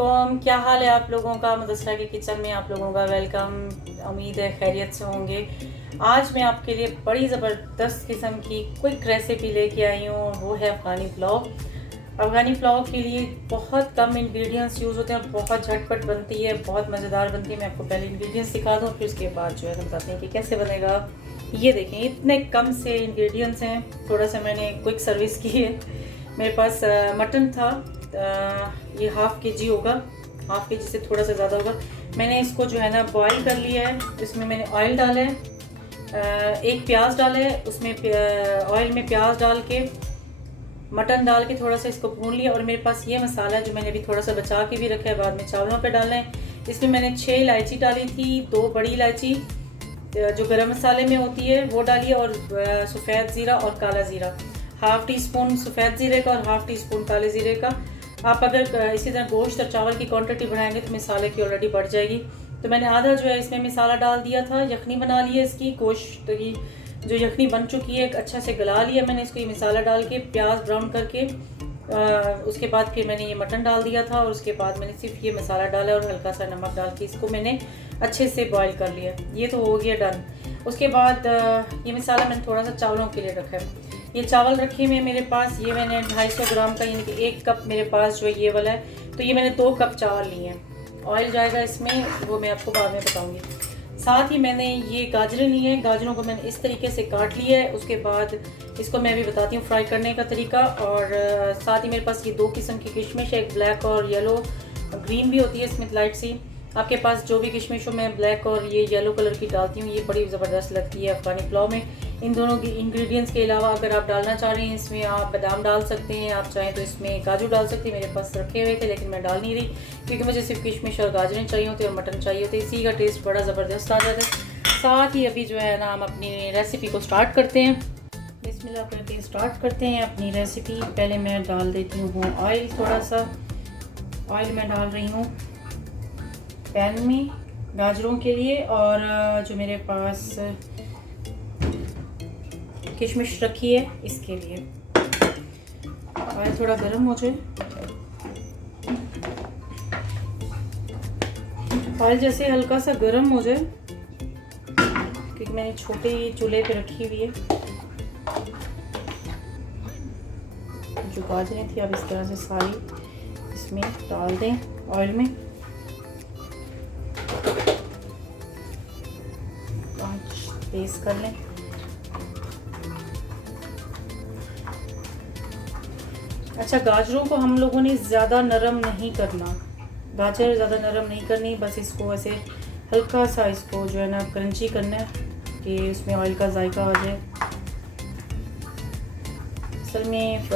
अस्सलामुअलैकुम। क्या हाल है आप लोगों का? मुदस्सरा के किचन में आप लोगों का वेलकम। उम्मीद है खैरियत से होंगे। आज मैं आपके लिए बड़ी ज़बरदस्त किस्म की क्विक रेसिपी लेके आई हूँ, वो है अफ़गानी पुलाव। अफ़गानी पुलाव के लिए बहुत कम इंग्रेडिएंट्स यूज़ होते हैं, बहुत झटपट बनती है, बहुत मज़ेदार बनती है। मैं आपको पहले इंग्रेडिएंट्स दिखा दूँ, फिर उसके बाद जो है बताते हैं कि कैसे बनेगा। ये देखें, इतने कम से इंग्रेडिएंट्स हैं। थोड़ा सा मैंने क्विक सर्विस की है। मेरे पास मटन था, ये हाफ़ के जी होगा, हाफ़ के जी से थोड़ा सा ज़्यादा होगा। मैंने इसको जो है ना बॉईल कर लिया है। इसमें मैंने ऑयल डाला है, एक प्याज डाला है, उसमें ऑयल में प्याज डाल के मटन डाल के थोड़ा सा इसको भून लिया। और मेरे पास ये मसाला है जो मैंने अभी थोड़ा सा बचा के भी रखा है, बाद में चावलों पे डालना है। इसमें मैंने 6 इलायची डाली थी, 2 बड़ी इलायची जो गरम मसाले में होती है वो डालिए, और सफ़ेद ज़ीरा और काला ज़ीरा, हाफ़ टी स्पून सफ़ेद ज़ीरे का और हाफ़ टी स्पून काले ज़ीरे का। आप अगर इसी तरह गोश्त और चावल की क्वांटिटी बढ़ाएंगे तो मसाले की ऑलरेडी बढ़ जाएगी। तो मैंने आधा जो है इसमें मसाला डाल दिया था। यखनी बना ली है इसकी, गोश्त की जो यखनी बन चुकी है, अच्छा से गला लिया मैंने इसको, ये मसाला डाल के प्याज ब्राउन करके। उसके बाद फिर मैंने ये मटन डाल दिया था, और उसके बाद मैंने सिर्फ ये मसाला डाला और हल्का सा नमक डाल के इसको मैंने अच्छे से बॉईल कर लिया। ये तो हो गया डन। उसके बाद ये मसाला मैंने थोड़ा सा चावलों के लिए रखा है। ये चावल रखे हुए मेरे पास, ये मैंने 250 ग्राम का, यानी कि 1 कप मेरे पास जो है ये वाला है। तो ये मैंने 2 कप चावल लिए हैं। ऑयल जाएगा इसमें, वो मैं आपको बाद में बताऊंगी। साथ ही मैंने ये गाजरें ली हैं, गाजरों को मैंने इस तरीके से काट लिया है। उसके बाद इसको मैं भी बताती हूँ फ्राई करने का तरीका। और साथ ही मेरे पास ये 2 किस्म की किशमिश है, एक ब्लैक और येलो, ग्रीन भी होती है इसमें लाइट सी। आपके पास जो भी किशमिश हो, मैं ब्लैक और ये येलो कलर की डालती हूँ, ये बड़ी ज़बरदस्त लगती है अफ़गानी पुलाव में। इन दोनों की इंग्रेडिएंट्स के अलावा अगर आप डालना चाह रहे हैं इसमें, आप बादाम डाल सकते हैं, आप चाहें तो इसमें काजू डाल सकते हैं। मेरे पास रखे हुए थे लेकिन मैं डाल नहीं रही, क्योंकि मुझे सिर्फ किशमिश और गाजरें चाहिए होती और मटन चाहिए होते, इसी का टेस्ट बड़ा ज़बरदस्त आ जाता है। साथ ही अभी जो है ना हम अपनी रेसिपी को स्टार्ट करते हैं। बिस्मिल्लाह करके स्टार्ट करते हैं अपनी रेसिपी। पहले मैं डाल देती हूँ ऑयल, थोड़ा सा ऑयल मैं डाल रही हूँ पैन में गाजरों के लिए। और जो मेरे पास किशमिश रखी है इसके लिए। ऑयल थोड़ा गर्म हो जाए, ऑयल जैसे हल्का सा गर्म हो जाए, क्योंकि मैंने छोटे चूल्हे पे रखी हुई है। जो गाजरें थी अब इस तरह से सारी इसमें डाल दें ऑयल में। पेस्ट कर लें। अच्छा, गाजरों को हम लोगों ने ज़्यादा नरम नहीं करना, गाजर ज़्यादा नरम नहीं करनी, बस इसको ऐसे हल्का सा इसको जो है ना क्रंची करना है कि उसमें ऑयल का जायका आ जाए। असल में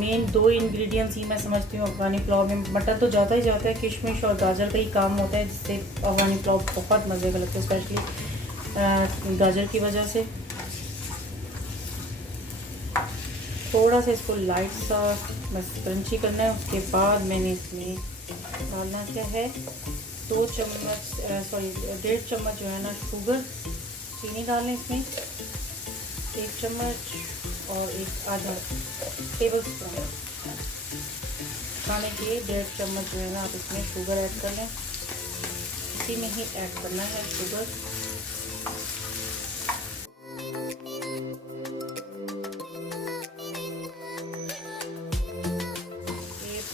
मेन 2 इंग्रेडिएंट्स ही मैं समझती हूँ अफ़गानी पुलाव में। मटन तो ज़्यादा ही जाता है, किशमिश और गाजर का ही काम होता है, जिससे अफ़गानी पुलाव बहुत मज़े का लगता है, स्पेशली गाजर की वजह से। थोड़ा सा इसको लाइट सा बस क्रंची करना है। उसके बाद मैंने इसमें डालना क्या है, 2 चम्मच 1.5 चम्मच जो है ना शुगर, चीनी डालें इसमें, 1 चम्मच और 1 आधा टेबल स्पून खाने के 1.5 चम्मच जो है ना आप इसमें शुगर ऐड कर लें। इसी में ही ऐड करना है शुगर।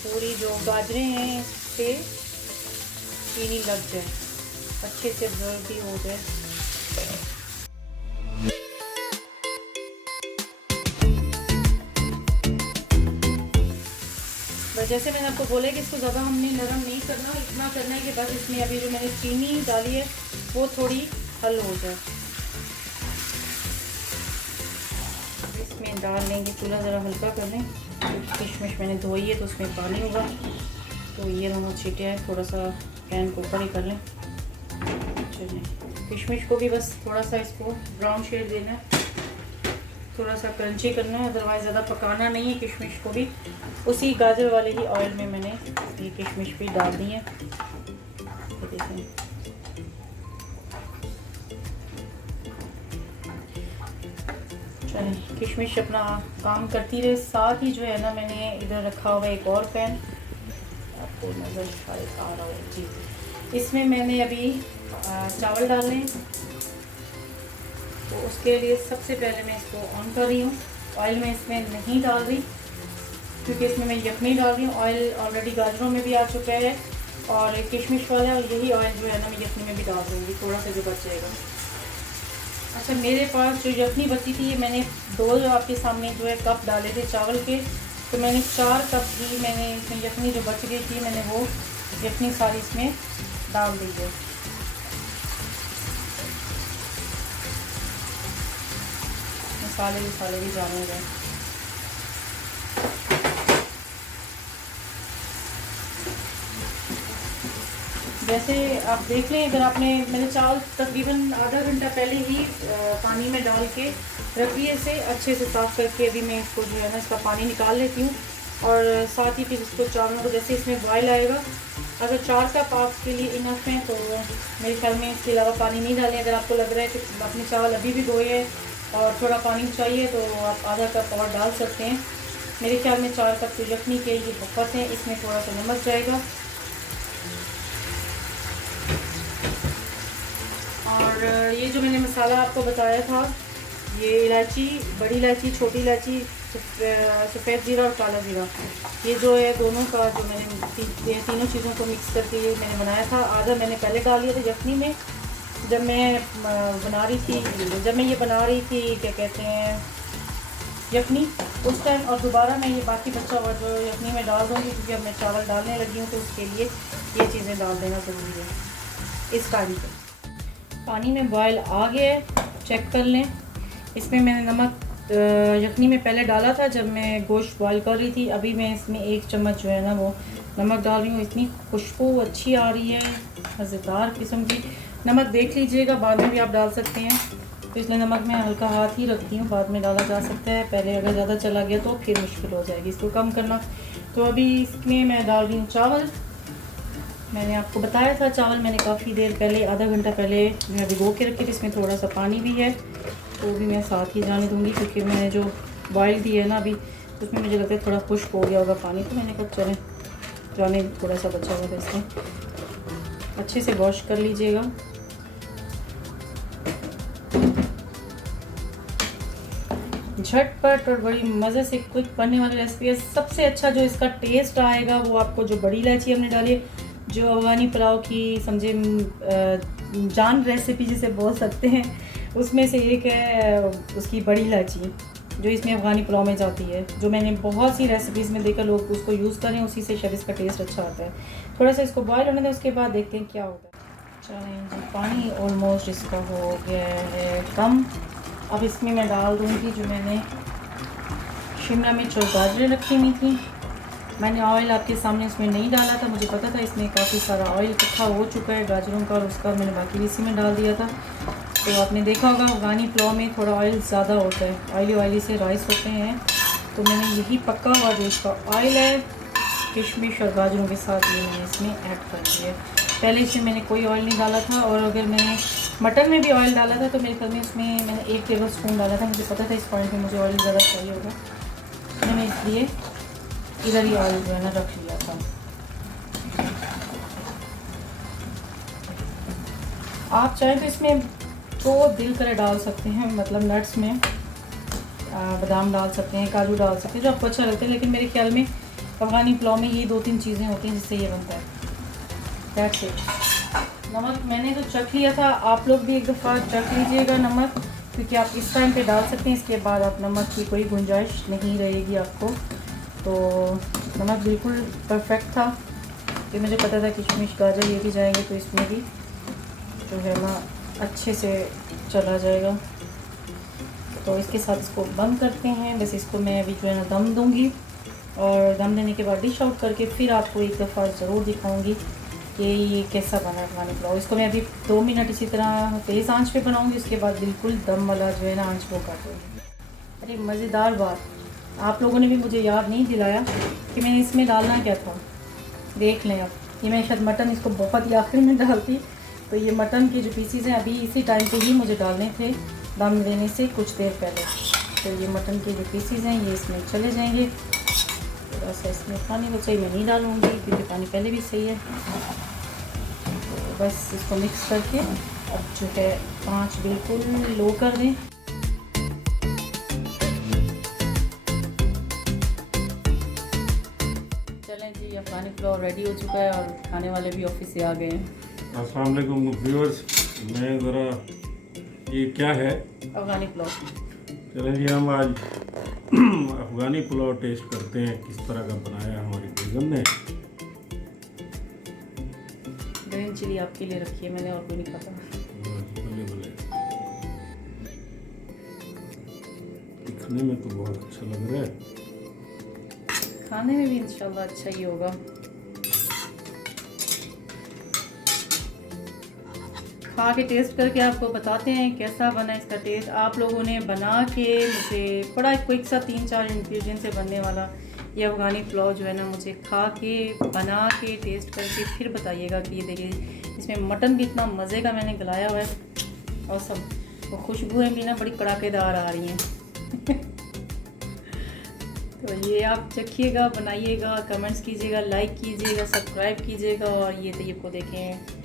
पूरी जो गाजरें हैं इस पे चीनी लग जाए, अच्छे से ब्राउन भी हो जाए। बस जैसे मैंने आपको बोला कि इसको ज़्यादा हमने नरम नहीं करना, इतना करना है कि बस इसमें अभी जो मैंने चीनी डाली है वो थोड़ी हल हो जाए। इसमें डाल लेंगे, चूल्हा ज़रा हल्का कर लें, किशमिश मैंने धोई है तो उसमें पानी होगा। तो ये दोनों छींटे हैं, थोड़ा सा पैन को ऊपर ही कर लें। चलिए, किशमिश को भी बस थोड़ा सा इसको ब्राउन शेड देना है, थोड़ा सा क्रंची करना है, अदरवाइज़ ज़्यादा पकाना नहीं है। किशमिश को भी उसी गाजर वाले ही ऑयल में मैंने ये किशमिश भी डाल दी है। देखें, चलें, किशमिश अपना काम करती रहे। साथ ही जो है ना मैंने इधर रखा हुआ एक और पैन, आपको नज़र शायद आ रहा है जी। इसमें मैंने अभी चावल डालने हैं, तो उसके लिए सबसे पहले मैं इसको ऑन कर रही हूँ। ऑयल मैं इसमें नहीं डाल रही क्योंकि इसमें मैं यखनी डाल रही हूँ। ऑयल ऑलरेडी गाजरों में भी आ चुका है और किशमिश वाला, और यही ऑयल जो है ना मैं यखनी में भी डाल दूँगी, थोड़ा सा जो बच जाएगा। अच्छा, मेरे पास जो यखनी बची थी, ये मैंने 2 आपके सामने जो है कप डाले थे चावल के, तो मैंने 4 कप ही मैंने इसमें यखनी जो बच गई थी, मैंने वो यखनी सारी इसमें डाल दी है। मसाले भी जाने गए। जैसे आप देख लें, अगर मैंने चावल तकरीबन आधा घंटा पहले ही पानी में डाल के रख दिए, इसे अच्छे से साफ़ करके अभी मैं इसको जो है ना इसका पानी निकाल लेती हूँ। और साथ ही फिर इसको चावलों को जैसे इसमें बॉयल आएगा, अगर 4 कप आपके लिए इनफ है तो मेरे ख्याल में इसके अलावा पानी नहीं डालें। अगर आपको लग रहा है कि अपने चावल अभी भी धोए हैं और थोड़ा पानी चाहिए तो आप आधा कप और डाल सकते हैं। मेरे ख्याल में 4 कप तो यखनी के लिए बहुत है। इसमें थोड़ा सा नमक जाएगा और ये जो मैंने मसाला आपको बताया था, ये इलायची, बड़ी इलायची, छोटी इलायची, सफ़ेद ज़ीरा और काला ज़ीरा, ये जो है दोनों का जो मैंने तीनों चीज़ों को मिक्स करके ये मैंने बनाया था। आधा मैंने पहले डाल दिया था यखनी में जब मैं बना रही थी, जब मैं ये बना रही थी क्या कहते हैं यखनी, उस टाइम, और दोबारा मैं ये बाकी बचा हुआ जो यखनी में डाल दूँगी क्योंकि अब मैं चावल डालने लगी हूँ, तो उसके लिए ये चीज़ें डाल देना ज़रूरी है। इस टाइम पे पानी में बॉयल आ गया है, चेक कर लें। इसमें मैंने नमक यखनी में पहले डाला था जब मैं गोश्त बॉयल कर रही थी। अभी मैं इसमें 1 चम्मच जो है ना वो नमक डाल रही हूँ। इतनी खुशबू अच्छी आ रही है, मज़ेदार किस्म की। नमक देख लीजिएगा, बाद में भी आप डाल सकते हैं, तो इसलिए नमक मैं हल्का हाथ ही रखती हूँ, बाद में डाला जा सकता है। पहले अगर ज़्यादा चला गया तो फिर मुश्किल हो जाएगी इसको कम करना। तो अभी इसमें मैं डाल रही हूँ चावल। मैंने आपको बताया था चावल मैंने काफ़ी देर पहले, आधा घंटा पहले मैं भिगो के रखी थी। इसमें थोड़ा सा पानी भी है, तो भी मैं साथ ही जाने दूंगी क्योंकि मैंने जो बॉयल दी है ना अभी, उसमें मुझे लगता है थोड़ा खुश्क हो गया होगा पानी, तो मैंने कहा चलें जाने, थोड़ा सा बचा हुआ था इसमें। अच्छे से वॉश कर लीजिएगा। झटपट और बड़ी मज़े से क्विक बनने वाली रेसिपी है। सबसे अच्छा जो इसका टेस्ट आएगा वो आपको जो बड़ी इलायची हमने डाली है, जो अफ़गानी पुलाव की समझे जान रेसिपी जिसे बोल सकते हैं, उसमें से एक है उसकी बड़ी इलायची जो इसमें अफ़गानी पुलाव में जाती है, जो मैंने बहुत सी रेसिपीज़ में देखा लोग उसको यूज़ करें, उसी से शायद इसका टेस्ट अच्छा आता है। थोड़ा सा इसको बॉयल होने दें, उसके बाद देखते हैं क्या होता है। चलें जी, पानी ऑलमोस्ट इसका हो गया है कम। अब इसमें मैं डाल दूँगी जो मैंने शिमला मिर्च और गाजरें रखी हुई थी। मैंने ऑयल आपके सामने इसमें नहीं डाला था, मुझे पता था इसमें काफ़ी सारा ऑयल इकट्ठा हो चुका है गाजरों का, और उसका मैंने बाकी इसी में डाल दिया था। तो आपने देखा होगा अफ़गानी पुलाव में थोड़ा ऑयल ज़्यादा होता है, ऑयली से राइस होते हैं, तो मैंने यही पक्का हुआ जो इसका ऑयल है किशमिश और गाजरों के साथ ये मैंने इसमें ऐड कर दिया। पहले इसमें मैंने कोई ऑयल नहीं डाला था, और अगर मैंने मटन में भी ऑयल डाला था तो मेरे घर में उसमें मैंने 1 टेबल स्पून डाला था। मुझे पता था इस पॉइंट में मुझे ऑयल ज़्यादा चाहिए होगा, मैंने इसलिए इधर ही ऑयल जो है ना रख लिया था। आप चाहें तो इसमें तो दिल करे डाल सकते हैं, मतलब नट्स में बादाम डाल सकते हैं, काजू डाल सकते हैं, जो आपको अच्छा लगता है, लेकिन मेरे ख्याल में अफ़गानी पुलाव में ये 2-3 चीज़ें होती हैं जिससे ये बनता है। That's it. नमक मैंने तो चख लिया था, आप लोग भी एक दफ़ा चख लीजिएगा नमक, क्योंकि आप इस टाइम पे डाल सकते हैं, इसके बाद आप नमक की कोई गुंजाइश नहीं रहेगी आपको। तो नमक बिल्कुल परफेक्ट था, कि मुझे पता था किशमिश गाजर ये भी जाएंगे तो इसमें भी जो है ना अच्छे से चला जाएगा। तो इसके साथ इसको बंद करते हैं। बस इसको मैं अभी जो है ना दम दूँगी, और दम देने के बाद डिश आउट करके फिर आपको एक दफ़ा ज़रूर दिखाऊंगी कि ये कैसा बना अफ़गानी पुलाव। इसको मैं अभी 2 मिनट इसी तरह तेज़ आंच पे बनाऊंगी, उसके बाद बिल्कुल दम वाला जो है ना आंच वो कर दूँगी। अरे मज़ेदार बात, आप लोगों ने भी मुझे याद नहीं दिलाया कि मैंने इसमें डालना क्या था। देख लें आप, ये मैं शायद मटन इसको बहुत ही आखिर में डालती, तो ये मटन के जो पीसीज हैं अभी इसी टाइम पे ही मुझे डालने थे दम देने से कुछ देर पहले। तो ये मटन के जो पीसीज हैं ये इसमें चले जाएंगे। थोड़ा सा इसमें पानी को सही मैं नहीं डालूँगी क्योंकि पानी पहले भी सही है। तो बस इसको मिक्स करके अब जो है आँच बिल्कुल लो कर दें। चलें जी, अफगानी पुलाव रेडी हो चुका है और खाने वाले भी ऑफिस से आ गए हैं। अस्सलाम वालेकुम व्यूअर्स, मैं ज़रा ये क्या है अफगानी पुलाव। चलें जी, हम आज अफ़गानी पुलाव टेस्ट करते हैं किस तरह का बनाया हमारी बेगम ने। ग्रीन चिली आपके लिए रखी है मैंने, और कोई नहीं खाता। भले भले, दिखने में तो बहुत अच्छा लग रहा है, खाने में भी इंशाल्लाह अच्छा ही होगा। खा के टेस्ट करके आपको बताते हैं कैसा बना इसका टेस्ट। आप लोगों ने बना के मुझे बड़ा क्विक सा 3-4 इंग्रेडिएंट से बनने वाला ये अफ़गानी पुलाव जो है ना, मुझे खा के बना के टेस्ट करके फिर बताइएगा कि ये देखिए इसमें मटन भी इतना मज़े का मैंने गलाया हुआ है और सब वो खुशबुएँ भी ना बड़ी कड़ाकेदार आ रही हैं। तो ये आप चखिएगा, बनाइएगा, कमेंट्स कीजिएगा, लाइक कीजिएगा, सब्सक्राइब कीजिएगा। और ये तैयब को देखें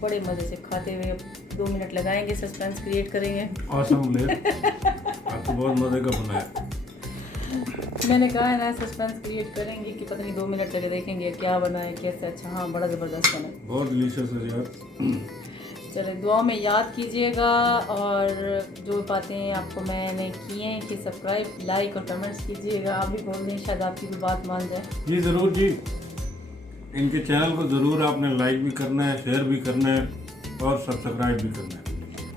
बड़े मज़े से खाते हुए 2 मिनट लगाएंगे, सस्पेंस क्रिएट करेंगे। ऑसम ले आपको बहुत मज़े का बनाया। मैंने कहा है ना सस्पेंस क्रिएट करेंगे कि पता नहीं 2 मिनट लगे देखेंगे क्या बना है कैसे। अच्छा हाँ, बड़ा ज़बरदस्त बना है, बहुत डिलीशियस है यार। चले दुआ में याद कीजिएगा। और जो बातें आपको मैंने की हैं कि सब्सक्राइब, लाइक और कमेंट्स कीजिएगा। आप भी बोल दें, शायद आपकी भी बात मान जाए। जी ज़रूर जी, इनके चैनल को ज़रूर आपने लाइक भी करना है, शेयर भी करना है और सब्सक्राइब भी करना है।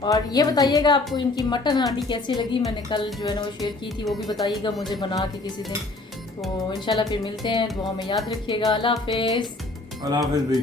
और ये बताइएगा आपको इनकी मटन हांडी कैसी लगी। मैंने कल जो है ना वो शेयर की थी, वो भी बताइएगा मुझे बना के किसी दिन। तो इंशाल्लाह फिर मिलते हैं, दुआ में याद रखिएगा। अल्लाह हाफिज़। अल्लाह हाफिज़ भी।